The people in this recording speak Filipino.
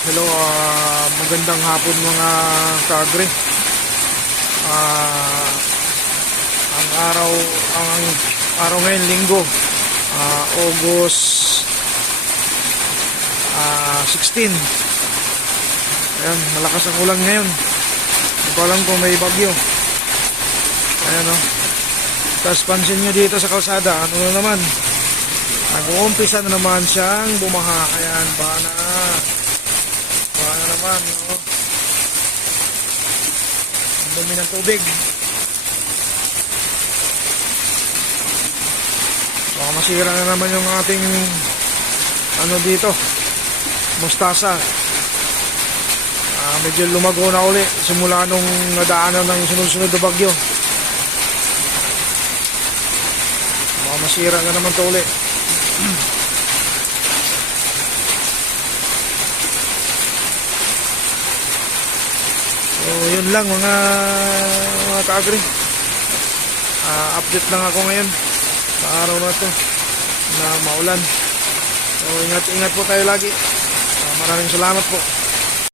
Hello, magandang hapon mga kaagri. Ah, ang araw ngayon linggo, August 16. Ayan, malakas ang ulan ngayon. Hindi ko alam kung may bagyo. Ayan o. Tapos pansin nyo dito sa kalsada, ano na naman, nag-uumpisa na naman siyang bumaha. Ayan, baha na naman, no? Ang dumi ng tubig. Baka masira na naman yung ating ano dito, mustasa. Medyo lumago na uli simula nung nadaanan ng sunod-sunod na bagyo. Baka masira na naman ito uli. So yun lang mga kaagri, update lang ako ngayon sa araw na to na maulan. So ingat po tayo lagi. Maraming salamat po.